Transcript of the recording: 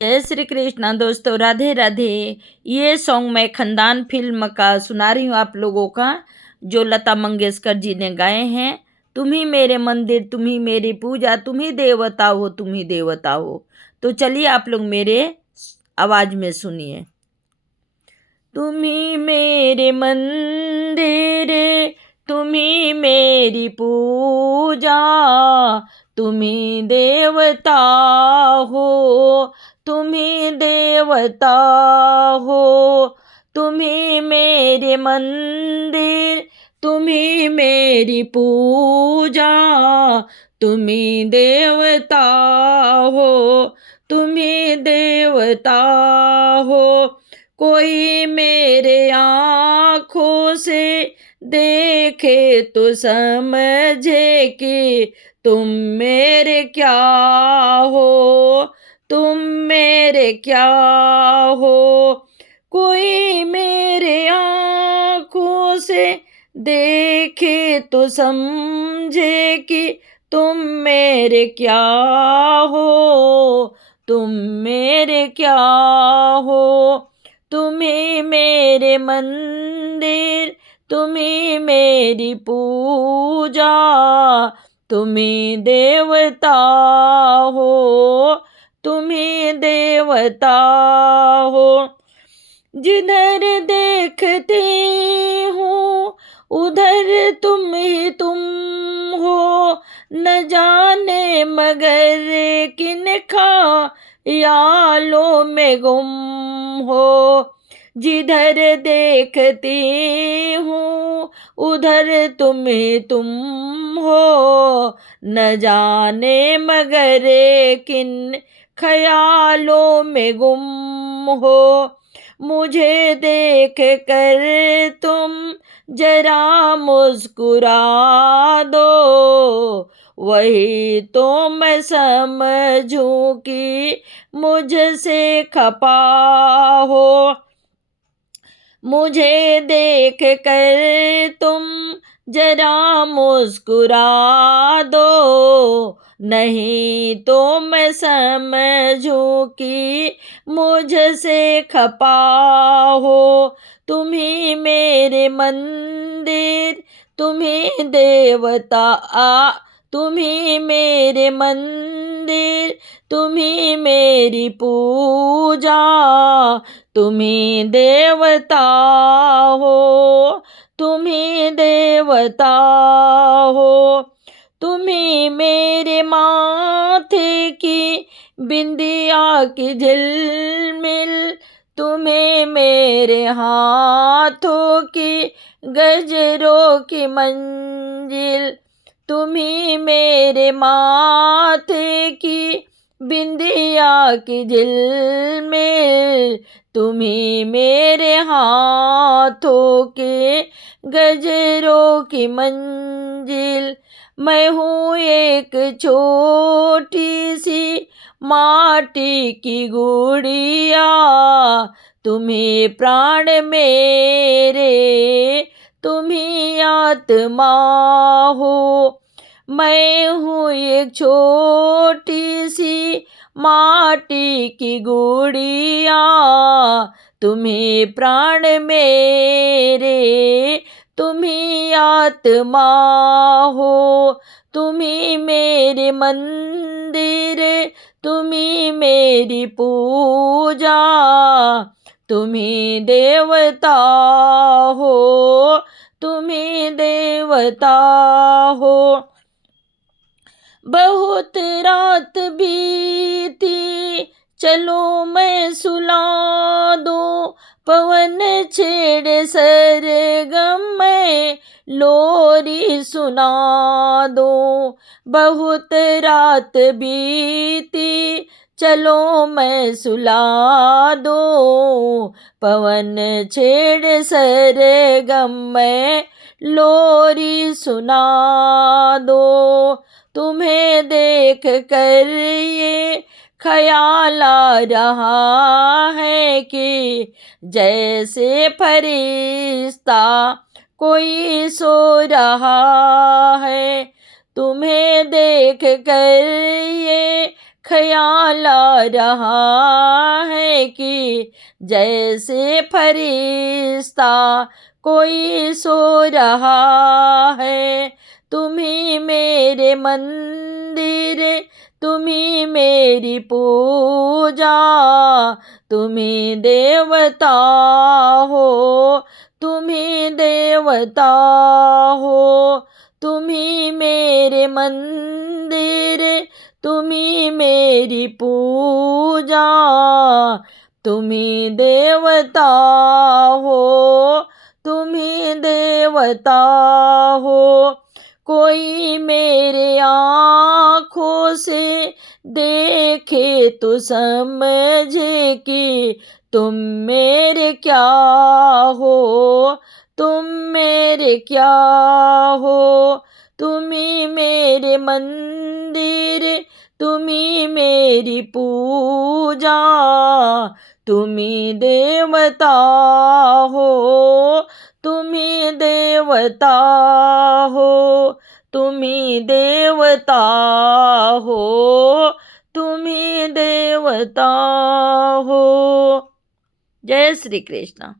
जय श्री कृष्णा दोस्तों, राधे राधे। ये सॉन्ग मैं खानदान फिल्म का सुना रही हूँ आप लोगों का, जो लता मंगेशकर जी ने गाए हैं। तुम ही मेरे मंदिर, तुम ही मेरी पूजा, तुम ही देवता हो, तुम ही देवता हो। तो चलिए आप लोग मेरे आवाज में सुनिए। तुम ही मेरे मंदिर, तुम ही मेरी पूजा, तुम ही देवता हो, तुम ही देवता हो। तुम ही मेरे मंदिर, तुम ही मेरी पूजा, तुम ही देवता हो, तुम ही देवता हो। कोई मेरे आँखों से देखे तो समझे कि तुम मेरे क्या हो, तुम मेरे क्या हो। कोई मेरे आँखों से देखे तो समझे कि तुम मेरे क्या हो, तुम मेरे क्या हो। तुम्ही मेरे मंदिर, तुम्ही मेरी पूजा, तुम्ही देवता हो, तुम्ही देवता हो। जिधर देखती हूँ उधर तुम ही तुम हो, न जाने मगर किन ख्यालों में गुम हो। जिधर देखती हूँ उधर तुम ही तुम हो, न जाने मगर किन ख्यालों में गुम हो। मुझे देख कर तुम जरा मुस्कुरा दो, वही तो मैं समझूं कि मुझसे खपा हो। मुझे देख कर तुम जरा मुस्कुरा दो, नहीं तो मैं समझूं कि मुझसे खपा हो। तुम ही मेरे मंदिर, तुम ही देवता तुम ही मेरे मंदिर, तुम ही मेरी पूजा, तुम ही देवता हो, तुम ही देवता हो। तुम ही मेरे माथे की बिंदिया की झिलमिल, तुम्हें मेरे हाथों की गजरों की मंजिल। तुम ही मेरे माथे की बिंदिया की झिलमिल, तुम ही मेरे हाथों के गजरों की मंजिल। मैं हूँ एक छोटी सी माटी की गुड़िया, तुम्ही प्राण मेरे, तुम्ही आत्मा हो। मैं हूँ एक छोटी सी माटी की गुड़िया, तुम्ही प्राण मेरे, तुम्ही आत्मा हो। तुम्ही मेरे मंदिर, तुम्ही मेरी पूजा, तुम्ही देवता हो, तुम्ही देवता हो। बहुत रात बीती, चलो मैं सुला दूं, पवन छेड़े सरगम में लोरी सुना दो। बहुत रात बीती, चलो मैं सुला दो, पवन छेड़े सरगम में लोरी सुना दो। तुम्हें देख कर ये ख्याल आ रहा है कि जैसे फरिश्ता कोई सो रहा है। तुम्हें देख कर ये ख्याल आ रहा है कि जैसे फरिश्ता कोई सो रहा है। तुम्ही मेरे मंदिर, तुम्ही मेरी पूजा, तुम्ही देवता हो, तुम्ही देवता हो। तुम्ही मेरे मंदिर, तुम्ही मेरी पूजा, तुम्ही देवता हो, तुम्ही देवता हो। कोई मेरे आँखों से देखे तो समझे कि तुम मेरे क्या हो, तुम मेरे क्या हो। तुम्ही मेरे मंदिर, तुम्ही मेरी पूजा, तुम्ही देवता हो, तुम्ही देवता हो, तुम्ही देवता हो, तुम्ही देवता हो। जय श्री कृष्ण।